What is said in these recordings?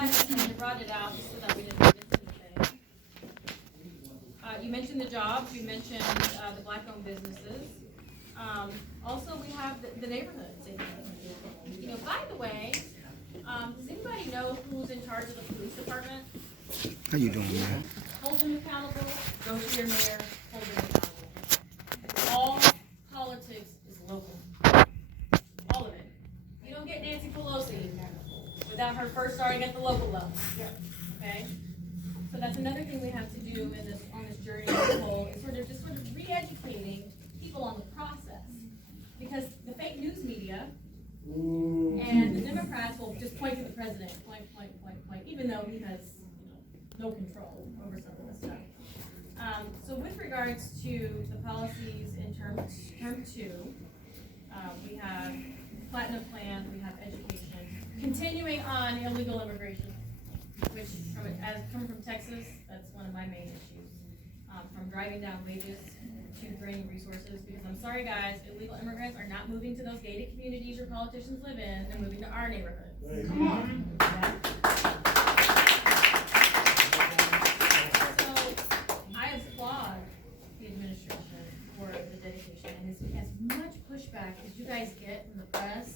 you brought it out so that we didn't miss anything. You mentioned the jobs, you mentioned the black-owned businesses. Also, we have the neighborhoods. You know, by the way, does anybody know who's in charge of the police department? How you doing, man? Hold them accountable, go to your mayor, hold them accountable. All politics is local. All of it. You don't get Nancy Pelosi without her first starting at the local level. Okay? So that's another thing we have to do on this journey as a whole, is sort of re-educating people on the process. Because the fake news media and the Democrats will just point to the president, point, even though he has no control over some of this stuff. So with regards to the policies in term 2, we have platinum plan, we have education, continuing on illegal immigration, which coming from Texas, that's one of my main issues. From driving down wages to draining resources, because I'm sorry guys, illegal immigrants are not moving to those gated communities your politicians live in, they're moving to our neighborhoods. Come on. I applaud the administration for the dedication, and as much pushback as you guys get from the press,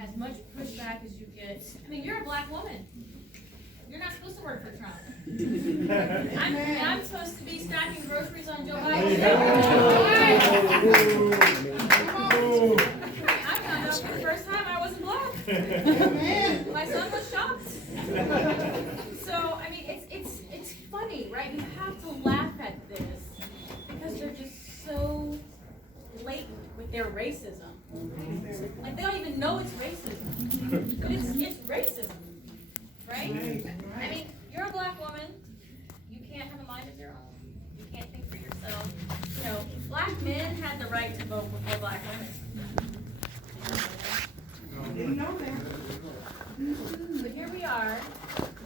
as much pushback as you get. I mean, you're a black woman. You're not supposed to work for Trump. I'm supposed to be stacking groceries on Joe Biden. I found out for the first time I wasn't black. My son was shocked. So I mean, it's funny, right? You have to laugh at this because they're just so blatant with their racism. Like they don't even know it's racism, but it's racism, right? I mean, you're a black woman. You can't have a mind of your own. You can't think for yourself. You know, black men had the right to vote before black women. Didn't know that. But here we are.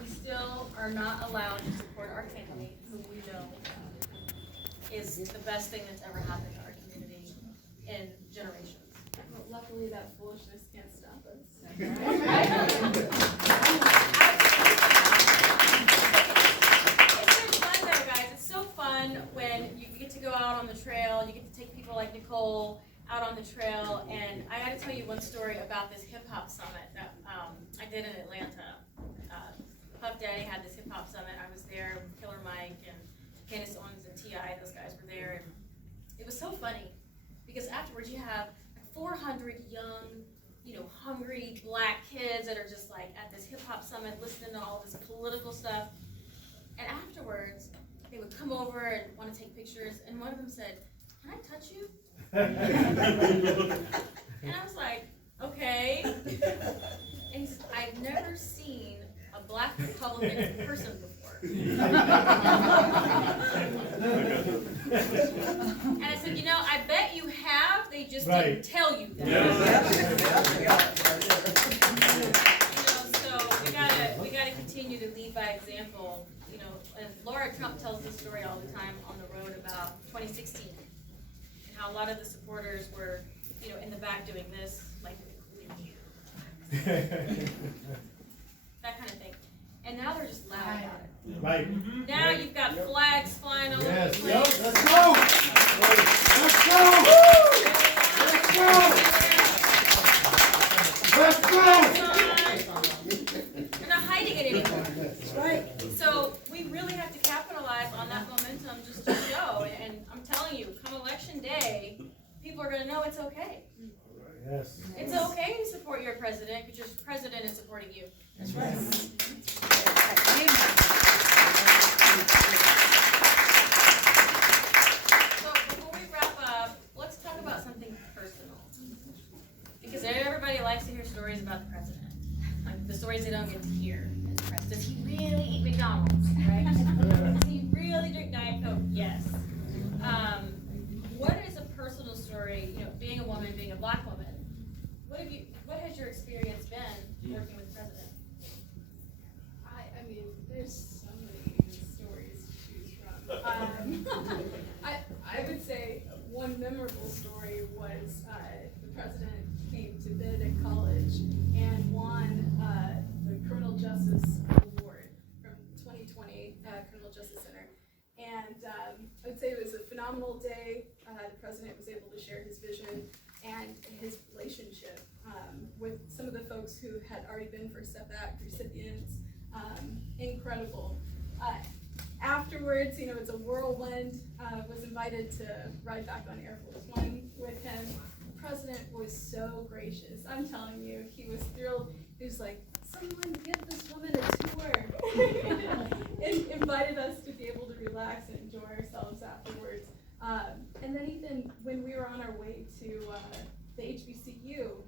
We still are not allowed to support our candidate, who we know is the best thing that's ever happened to our community in generations. But luckily, that foolishness can't stop us. It's fun though, guys. It's so fun when you get to go out on the trail. You get to take people like Nicole out on the trail. And I got to tell you one story about this hip hop summit that I did in Atlanta. Puff Daddy had this hip hop summit. I was there with Killer Mike and Candace Owens and T.I. Those guys were there. And it was so funny because afterwards you have 400 young, hungry black kids that are just like at this hip hop summit listening to all this political stuff. And afterwards, they would come over and want to take pictures. And one of them said, "Can I touch you?" And I was like, "Okay." And I've never seen a black Republican in person before. And I said, I bet you have, they just didn't tell you that. So we gotta continue to lead by example. And Laura Trump tells this story all the time on the road about 2016 and how a lot of the supporters were, in the back doing this, like that kind of thing. And now they're just loud about it. Right. Now you've got flags flying all over the place. Yep. Let's go! Let's go! Let's go! They're not hiding it anymore. That's right. So we really have to capitalize on that momentum just to show. And I'm telling you, come election day, people are going to know it's okay. Yes. It's okay to support your president because your president is supporting you. That's right. So before we wrap up, let's talk about something personal. Because everybody likes to hear stories about the president. Like the stories they don't get to hear in the press. Does he really eat McDonald's? Right? Does he really drink Diet Coke? Yes. What is a personal story, being a woman, being a black woman? What has your experience been working with the president? I mean, there's so many stories to choose from. I would say one memorable story was the president came to Benedict College and won the criminal justice I'd say it was a phenomenal day. The president was able to share his vision and his relationship with some of the folks who had already been First Step Act recipients. Incredible. Afterwards, it's a whirlwind. Was invited to ride back on Air Force One with him. The president was so gracious. I'm telling you, he was thrilled. He was like, "Someone give this woman a tour," and invited us to be able to relax and enjoy ourselves afterwards. And then even when we were on our way to the HBCU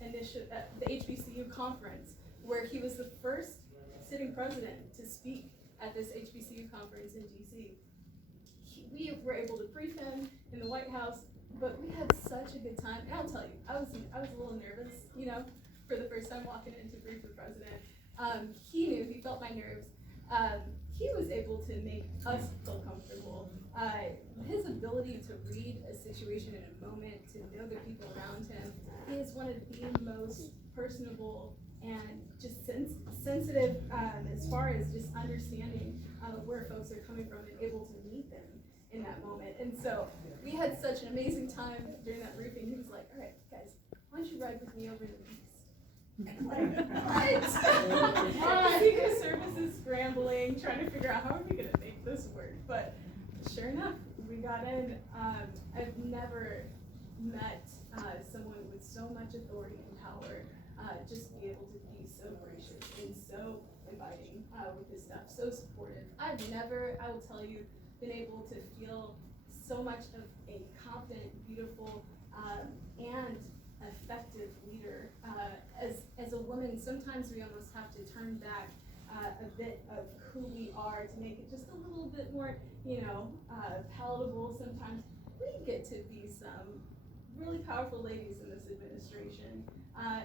the HBCU conference, where he was the first sitting president to speak at this HBCU conference in DC. We were able to brief him in the White House, but we had such a good time. And I'll tell you, I was a little nervous, for the first time walking in to brief the president. He knew, he felt my nerves. He was able to make us feel comfortable. His ability to read a situation in a moment, to know the people around him, he is one of the most personable and just sensitive as far as just understanding where folks are coming from and able to meet them in that moment. And so we had such an amazing time during that briefing. He was like, "All right, guys, why don't you ride with me over to the east?" And like, what? Secret Service is scrambling, trying to figure out how are we gonna make this work. But sure enough, we got in. I've never met someone with so much authority and power. Just be able to be so gracious and so inviting with his stuff, so supportive. I've never, I will tell you, been able to feel so much of a confident, beautiful, and effective leader. As a woman, sometimes we almost have to turn back a bit of who we are to make it just a little bit more, palatable. Sometimes we get to be some really powerful ladies in this administration.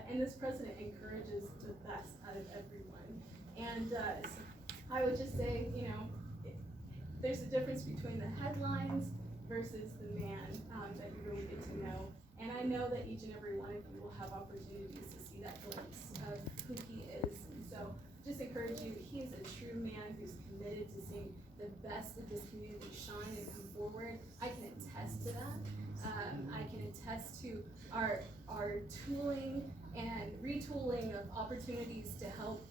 And this president encourages the best out of everyone. And so I would just say, there's a difference between the headlines versus the man that you really get to know. And I know that each and every one of you will have opportunities to see that glimpse of who he is. And so just encourage you, he is a true man who's committed to seeing the best of this community shine and come forward. I can attest to that. I can attest to our tooling and retooling of opportunities to help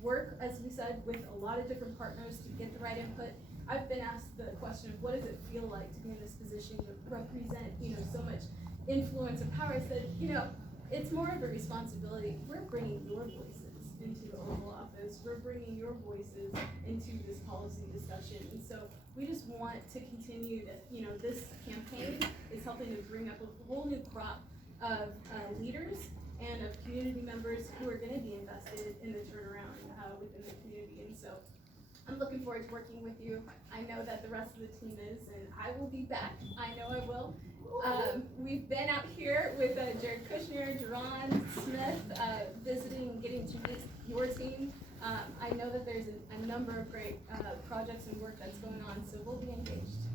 work, as we said, with a lot of different partners to get the right input. I've been asked the question of what does it feel like to be in this position to represent, so much influence and power. I said, it's more of a responsibility. We're bringing your voices into the Oval Office. We're bringing your voices into this policy discussion. And so we just want to continue to, this campaign is helping to bring up a whole new crop of leaders and of community members who are going to be invested in the turnaround within the community. And so I'm looking forward to working with you. I know that the rest of the team is, and I will be back. I know I will. We've been out here with Jared Kushner, Jerron Smith, visiting and getting to meet your team. I know that there's a number of great projects and work that's going on, so we'll be engaged.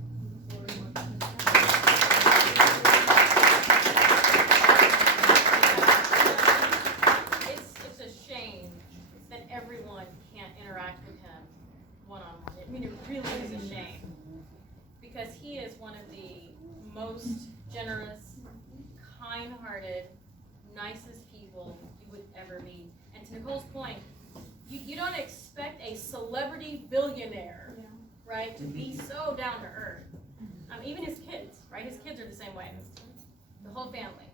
It's a shame that everyone can't interact with him one-on-one. I mean, it really is a shame, because he is one of the most generous, kind-hearted, nicest people you would ever meet. And to Nicole's point, you don't expect a celebrity billionaire, right, to be so down to earth. Even his kids, right? His kids are the same way. The whole family.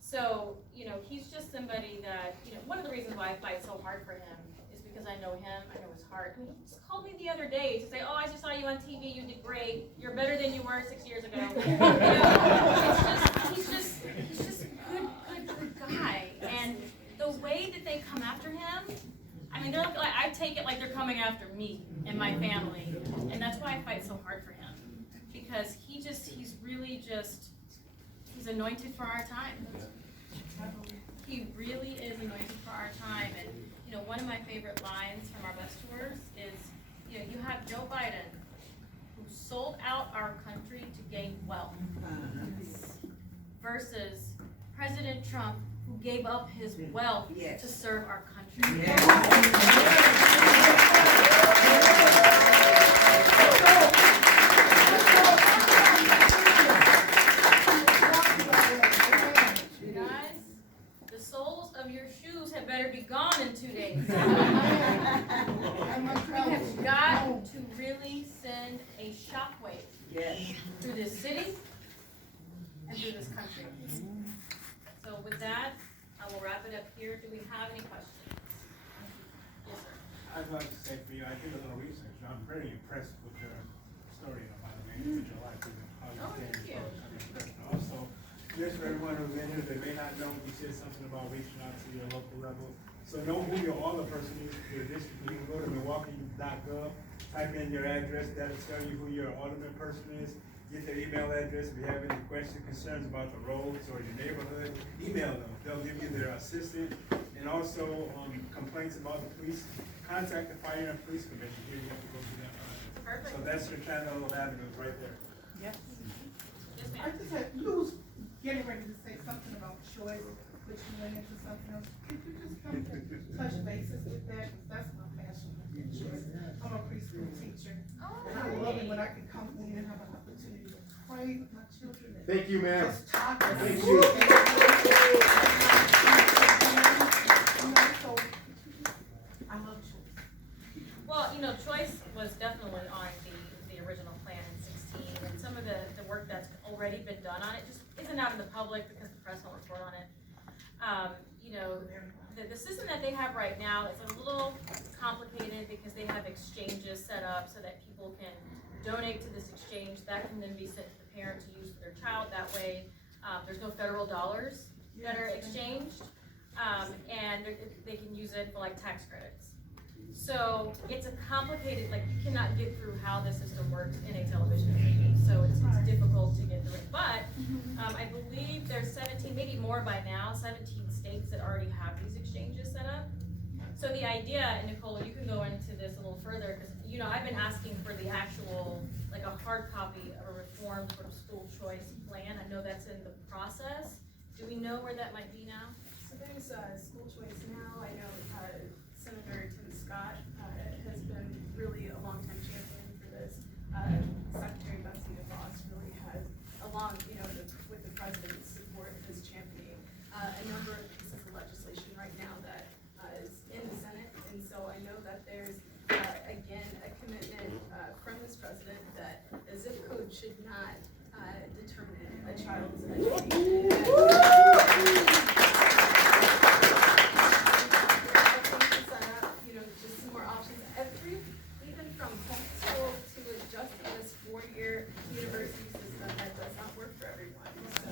So, he's just somebody that, one of the reasons why I fight so hard for him is because I know him, I know his heart. He just called me the other day to say, "Oh, I just saw you on TV, you did great. You're better than you were 6 years ago." He's just a good guy. And the way that they come after him, they're like, I take it like they're coming after me and my family. And that's why I fight so hard for him. Because he's really he's anointed for our time. He really is anointed for our time. And, one of my favorite lines from our bus tours is, you have Joe Biden, who sold out our country to gain wealth, versus President Trump, who gave up his wealth to serve our country. Yes. 'Cause We have got to really send a shockwave through this city and through this country. So with that, I will wrap it up here. Do we have any questions? Yes, sir. I'd like to say for you, I did a little research, and I'm very impressed with your story about the individual life and how you Oh, came thank you. from. I'm impressed. And also, just for everyone who's in here that may not know, you said something about reaching out to your local level. So know who your alder person is for your district. You can go to Milwaukee.gov, type in your address, that'll tell you who your alderman person is. Get their email address. If you have any questions, concerns about the roads or your neighborhood, email them. They'll give you their assistant. And also, complaints about the police, contact the Fire and Police Commission. Here you have to go through that process. Perfect. So that's your channel of avenues right there. Yes, I ma'am. just had, you was getting ready to say something about choice, but you went into something else. Could you just come touch bases with that? 'Cause that's my passion, choice. I'm a preschool teacher. And I love it when I can come in and have an opportunity to pray with my children. And Thank you, ma'am. just talk. Thank you. you. So, I love choice. Well, you know, choice was definitely on the original plan in 16, and some of the work that's already been done on it just isn't out in the public because the press won't report on it. You know, the system that they have right now is a little complicated because they have exchanges set up so that people can donate to this exchange. That can then be sent to the parent to use for their child. That way, there's no federal dollars that are exchanged, and they can use it for like tax credits. So it's a complicated, like you cannot get through how the system works in a television meeting. So it's difficult to get through it. But I believe there's 17, maybe more by now, 17 states that already have these exchanges set up. So the idea, and Nicole, you can go into this a little further, because you know I've been asking for the actual, like a hard copy of a reformed sort of school choice plan. I know that's in the process. Do we know where that might be now? So there's school choice now. I know Senator Tim Scott has been really a longtime champion for this. Secretary Betsy DeVos really has, along with the president's support, is championing a number of pieces of legislation right now that is in the Senate. And so I know that there's again a commitment from this president that a zip code should not determine a child's education. Just some more options. Even from homeschool to adjusting this 4-year university system that does not work for everyone. So.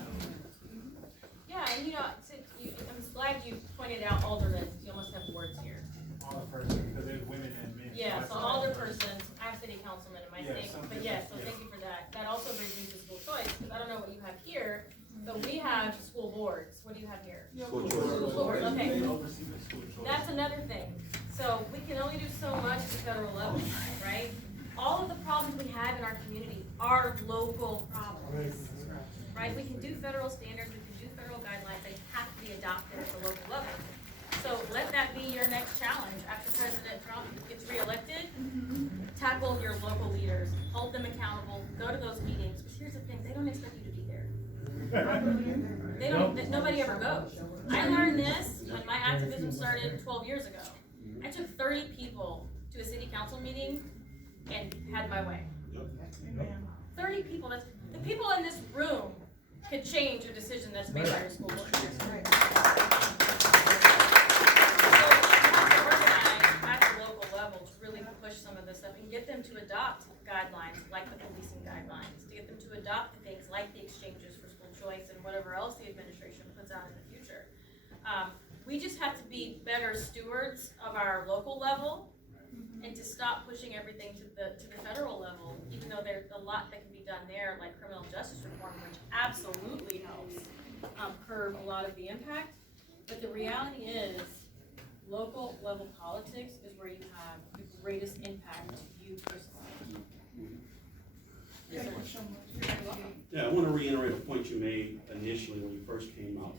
Yeah, and I'm glad you pointed out aldermen. You almost have words here. All the person, because there's women and men. Yeah, that's so all. alderpersons, I have city councilmen in my Yeah, state, some but people, yes, so yeah. thank you for that. That also brings me to school choice, because I don't know what you have here, but we have school boards. What do you have here? School School boards, okay. They oversee the school choice. That's another thing. So we can only do so much at the federal level, right? All of the problems we have in our community are local problems, right? We can do federal standards, we can do federal guidelines, they have to be adopted at the local level. So let that be your next challenge. After President Trump gets reelected, tackle your local leaders, hold them accountable, go to those meetings. Because here's the thing, they don't expect you to be there. They don't, nobody ever goes. I learned this when my activism started 12 years ago. I took 30 people to a city council meeting and had my way. 30 people, that's, the people in this room could change a decision that's made by your school board. So you have to organize at the local level to really push some of this stuff and get them to adopt guidelines like the policing guidelines, to get them to adopt things like the exchanges for school choice and whatever else the administration puts out in the future. We just have to be better stewards of our local level and to stop pushing everything to the federal level, even though there's a lot that can be done there, like criminal justice reform, which absolutely helps curb a lot of the impact. But the reality is, local level politics is where you have the greatest impact to you personally. Yes, sir. Yeah, I want to reiterate a point you made initially when you first came out.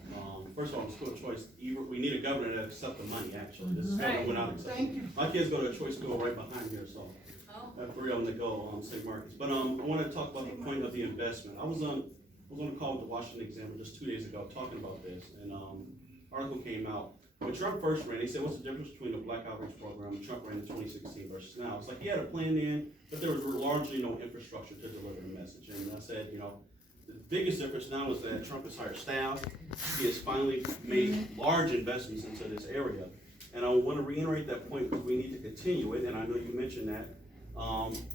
First of all, school choice, we need a governor that accepts the money, actually. This is Right. went out accepting. Thank you. My kids go to a choice school right behind here, so Oh, I have 3 of them that go St. Marcus. But I want to talk about the point of the investment. I was on a call with the Washington Examiner just 2 days ago talking about this, and article came out when Trump first ran, he said, what's the difference between the Black Outreach Program and Trump ran in 2016 versus now? It's like he had a plan in, but there was largely no infrastructure to deliver the message. And I said, you know, the biggest difference now is that Trump has hired staff. He has finally made large investments into this area. And I want to reiterate that point because we need to continue it, and I know you mentioned that.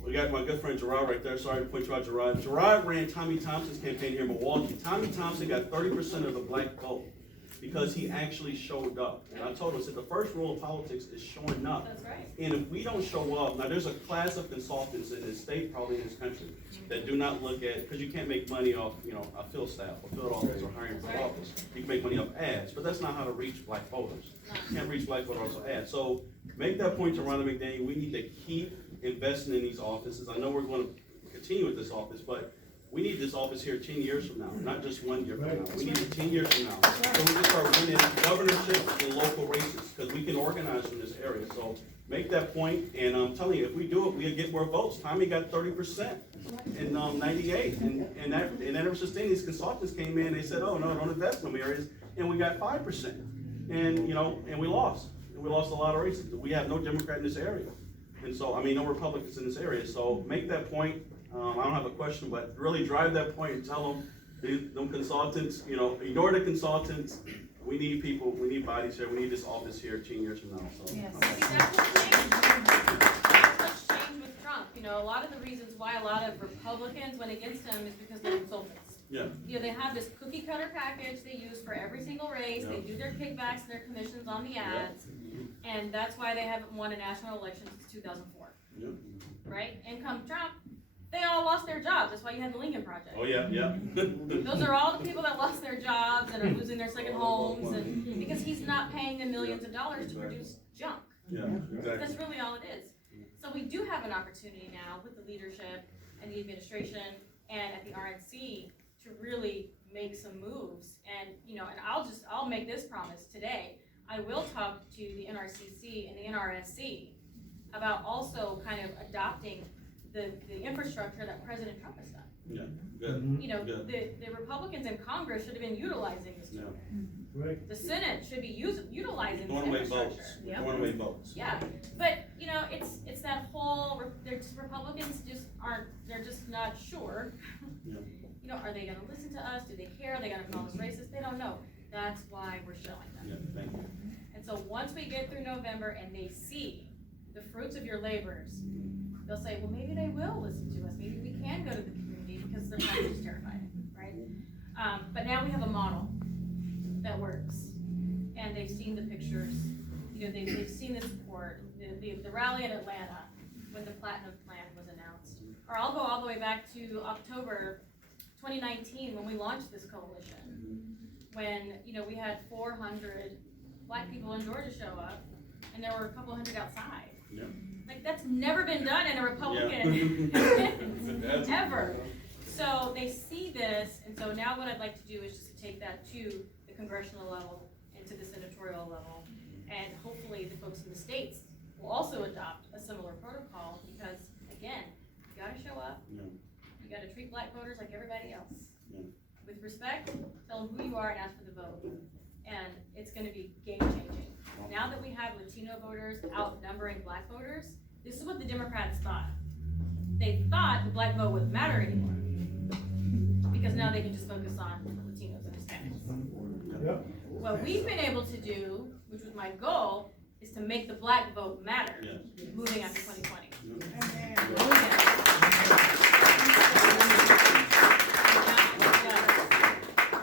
We got my good friend Gerard right there. Sorry to point you out, Gerard. Gerard ran Tommy Thompson's campaign here in Milwaukee. Tommy Thompson got 30% of the black vote because he actually showed up. And I told him, I said, the first rule of politics is showing up. That's right. And if we don't show up, now there's a class of consultants in this state, probably in this country, that do not look at, because you can't make money off, you know, a field staff, or field office, or hiring for office. You can make money off ads, but that's not how to reach black voters. You can't reach black voters off ads. So make that point to Rhonda McDaniel. We need to keep investing in these offices. I know we're going to continue with this office, but we need this office here 10 years from now, not just 1 year from now. We need it 10 years from now. So we can start winning governorships and local races, because we can organize from this area. So make that point, and I'm telling you, if we do it, we'll get more votes. Tommy got 30% in 98, and ever since then, these consultants came in, they said, oh, no, don't invest in them areas, and we got 5%. And, you know, and we lost. And we lost a lot of races. We have no Democrat in this area. And so, I mean, no Republicans in this area. So make that point. I don't have a question, but really drive that point and tell them, them consultants, you know, ignore the consultants. We need people, we need bodies here, we need this office here 10 years from now, so. Yes. See, that's what changed. That's what's changed with Trump. You know, a lot of the reasons why a lot of Republicans went against him is because they're consultants. Yeah. You know, they have this cookie cutter package they use for every single race. They do their kickbacks and their commissions on the ads. And that's why they haven't won a national election since 2004. Yeah. Right? And come Trump, they all lost their jobs. That's why you had the Lincoln Project. Oh, yeah, yeah. Those are all the people that lost their jobs and are losing their second homes, and because he's not paying them millions of dollars to produce junk. Yeah, exactly. That's really all it is. So we do have an opportunity now with the leadership and the administration and at the RNC to really make some moves. And, you know, and I'll make this promise today. I will talk to the NRCC and the NRSC about also kind of adopting the infrastructure that President Trump has done. Yeah, good. You know, Good. the Republicans in Congress should have been utilizing this tool. Right. The Senate should be utilizing this Throwing away infrastructure. votes. Yep. Throwing away votes. Yeah, but, you know, it's that whole, Republicans just aren't, they're just not sure. Yeah. You know, are they gonna listen to us? Do they care? Are they gonna call us racist? They don't know. That's why we're showing them. Yeah, thank you. And so once we get through November and they see the fruits of your labors, they'll say, well, maybe they will listen to us. Maybe we can go to the community because their package is terrifying, right? But now we have a model that works, and they've seen the pictures. You know, they've seen the support. The rally in Atlanta when the Platinum Plan was announced. Or I'll go all the way back to October 2019 when we launched this coalition. When, you know, we had 400 black people in Georgia show up, and there were a couple hundred outside. Yeah. Like, that's never been done in a Republican ever. So they see this, and so now what I'd like to do is just to take that to the congressional level and to the senatorial level, and hopefully the folks in the states will also adopt a similar protocol, because again, you gotta show up, Yeah. you gotta treat black voters like everybody else. Yeah. With respect, tell them who you are and ask for the vote, and it's gonna be game changing. Now that we have Latino voters outnumbering black voters, this is what the Democrats thought. They thought the black vote wouldn't matter anymore, because now they can just focus on Latinos and Hispanics. Yep. What we've been able to do, which was my goal, is to make the black vote matter, Yes. moving after 2020.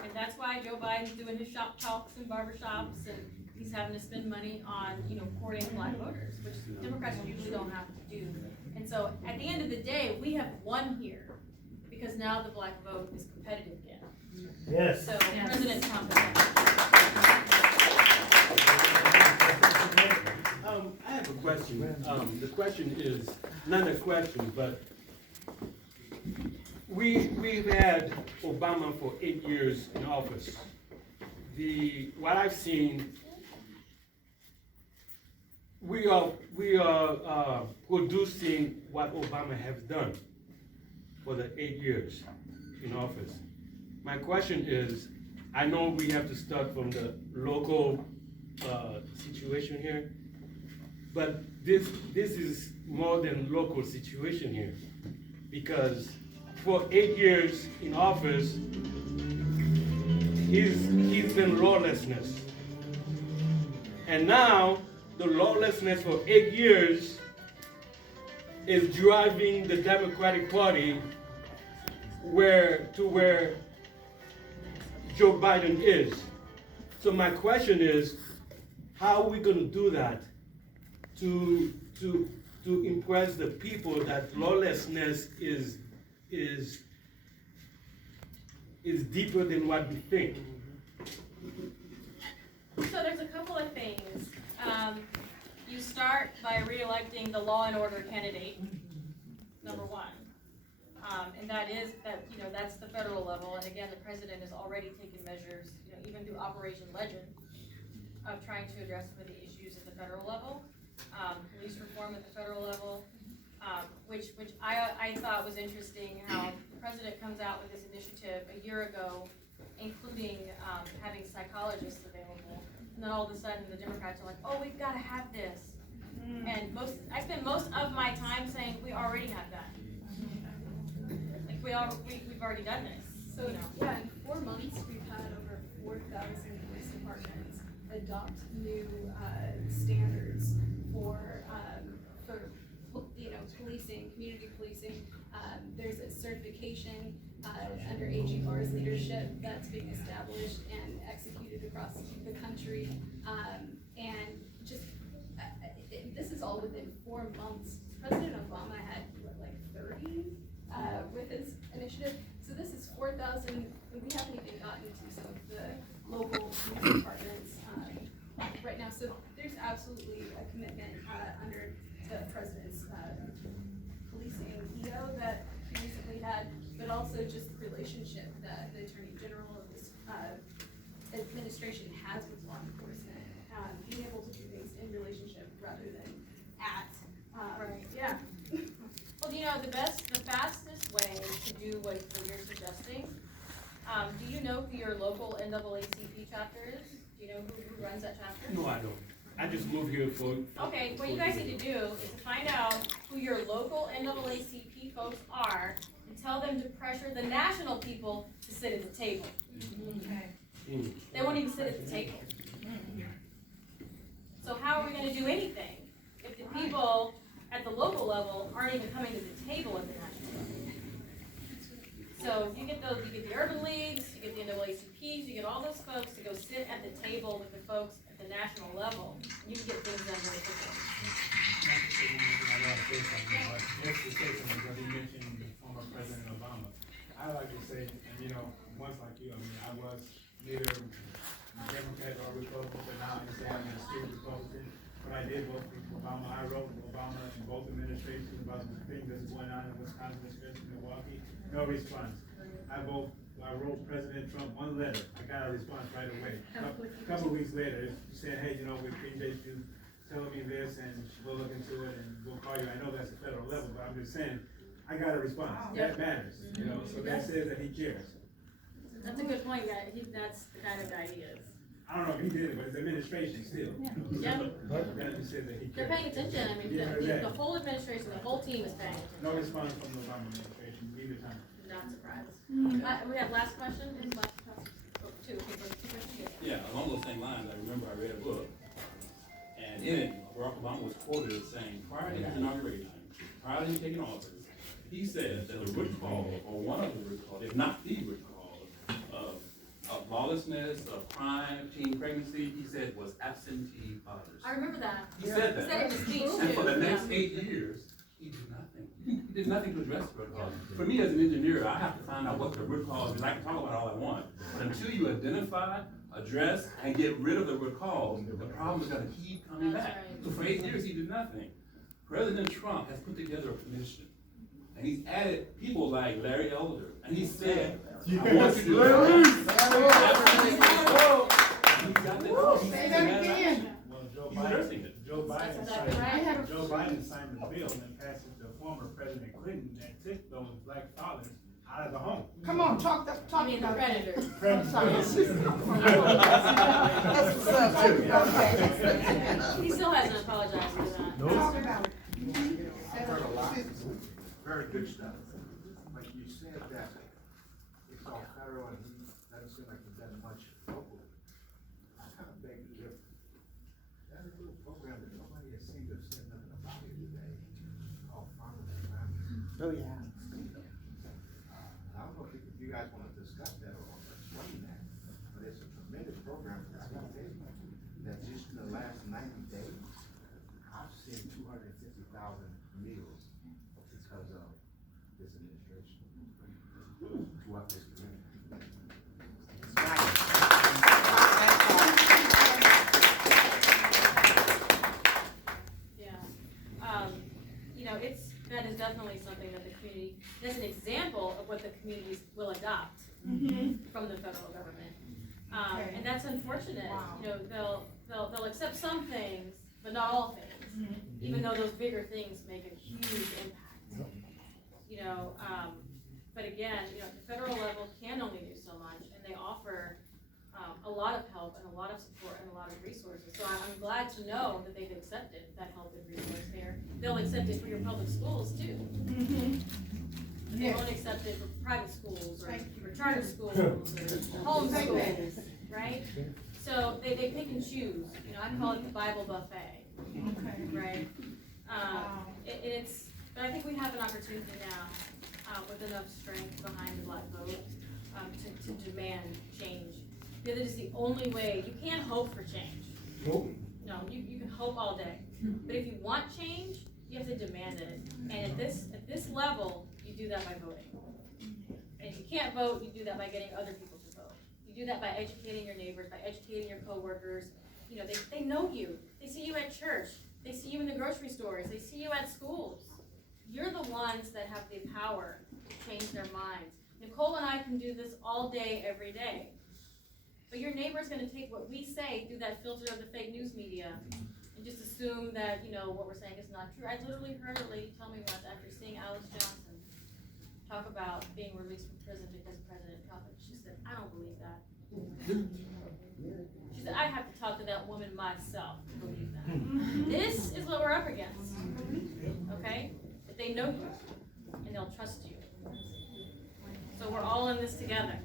And that's why Joe Biden's doing his shop talks and barbershops, and he's having to spend money on, you know, courting black voters, which Democrats usually don't have to do. And so at the end of the day, we have won here, because now the black vote is competitive again. Yes. So President Trump is I have a question. The question is, not a question, but we've had Obama for 8 years in office. What I've seen, we are producing what Obama has done for the 8 years in office. My question is, I know we have to start from the local situation here. But this is more than local situation here, because for 8 years in office, he's been lawlessness. And now, the lawlessness for 8 years is driving the Democratic Party where Joe Biden is. So my question is, how are we gonna do that to impress the people that lawlessness is deeper than what we think? So there's a couple of things. You start by re-electing the law and order candidate, number one. And that's the federal level. And again, the president has already taken measures, even through Operation Legend, of trying to address some of the issues at the federal level. Police reform at the federal level, which I thought was interesting, how the president comes out with this initiative a year ago, including having psychologists available, and then all of a sudden the Democrats are like, oh, we've got to have this. And I spend most of my time saying we already have that. Like we've already done this. So, yeah, in 4 months, we've had over 4,000 police departments adopt new standards for policing, community policing. There's a certification under AG Barr's leadership that's being established and executed across the country. And just, this is all within 4 months. President Obama had, 30 with his initiative. So this is 4,000, and we haven't even gotten to some of the local police departments right now. So there's absolutely a commitment under the president's policing EO that he recently had, but also just the relationship that the Attorney General of this administration has with law enforcement, being able to do things in relationship rather than at. Right. Yeah. Well, the fastest way to do what you're suggesting, do you know who your local NAACP chapter is? Do you know who runs that chapter? No, I don't. I just moved here for. Okay, what you guys need to do is to find out who your local NAACP folks are and tell them to pressure the national people to sit at the table. Okay. They won't even sit at the table. So how are we gonna do anything if the people at the local level aren't even coming to the table at the national level? So you get the urban leagues, you get the NAACPs, you get all those folks to go sit at the table with the folks at the national level. You can get things done very quickly. Just to say something, because he mentioned former President Obama. I like to say, and once like you, I was neither Democrat or Republican, but now I say I'm a still Republican. But I did vote for Obama. I wrote Obama in both administrations about the things that's going on in Wisconsin, especially Milwaukee. No response. I wrote President Trump one letter. I got a response right away. A couple of weeks later, he said, hey, we appreciate you telling me this, and we'll look into it, and we'll call you. I know that's a federal level, but I'm just saying, I got a response. That matters, so that says that he cares. That's a good point, that's the kind of guy he is. I don't know if he did it, but his administration still. Yeah. That just said that he They're cares. paying attention, the whole administration, the whole team is paying attention. No response from the Obama administration, either time. Not surprised. We have last question, two questions. Yeah, along those same lines, I remember I read a book, and in it, Barack Obama was quoted as saying, prior to his inauguration, prior to him taking office, he said that the root cause, or one of the root cause, if not the root cause, of lawlessness, of crime, teen pregnancy, he said was absentee fathers. I remember that. He said He that. said it in his speech too. And for the next Yeah. 8 years, he did nothing. He did nothing to address the root cause. For me as an engineer, I have to find out what the root cause is. I can talk about all I want, but until you identify, address, and get rid of the root cause, the problem is gonna keep coming That's back. right. So for 8 years, he did nothing. President Trump has put together a commission, and he's added people like Larry Elder, and he said, I want you to do Say that again. Well, Joe He's addressing it. That's exactly right. Joe Biden signed the bill and passed it to former President Clinton that took those black fathers out of the home. Come on, talk I mean, the about that. predators. I'm sorry. That's what's up. Okay. He still hasn't apologized for that. Talk about it. I've heard a lot, very good stuff, but you said that it's all federal and he doesn't seem like he's done much local. I kind of beg to differ. That is a little program that nobody has seemed to have said nothing about it today, called Farmers and Families. Oh, yeah. I don't know if you guys want to discuss that or explain that, but it's a tremendous program that's going to take, that just in the last 90 days, I've seen 250,000 meals because of this administration throughout this community. Yeah, you know, that is definitely something that the community, that's an example of what the communities will adopt from the federal government. Okay. And that's unfortunate. Wow. You know, they'll accept some things, but not all things, even though those bigger things make a huge impact. You know, but again, you know, the federal level can only do so much, and they offer a lot of help and a lot of support and a lot of resources. So I'm glad to know that they've accepted that help and resource there. They'll accept it for your public schools too. But they Yes. won't accept it for private schools or Thank you. charter schools or home schools, right? So they pick and choose. You know, I call it the Bible buffet, Okay. right? But I think we have an opportunity now, with enough strength behind the Black vote, to demand change. Because it is the only way. You can't hope for change. No, you can hope all day. But if you want change, you have to demand it. And at this level, you do that by voting. And if you can't vote, you do that by getting other people to vote. You do that by educating your neighbors, by educating your coworkers. You know, they know you. They see you at church. They see you in the grocery stores. They see you at schools. You're the ones that have the power to change their minds. Nicole and I can do this all day, every day. But your neighbor's gonna take what we say through that filter of the fake news media and just assume that, you know, what we're saying is not true. I literally heard a lady tell me once after seeing Alice Johnson talk about being released from prison because of President Trump. She said, I don't believe that. She said, I have to talk to that woman myself to believe that. This is what we're up against, okay? That they know you and they'll trust you. So we're all in this together.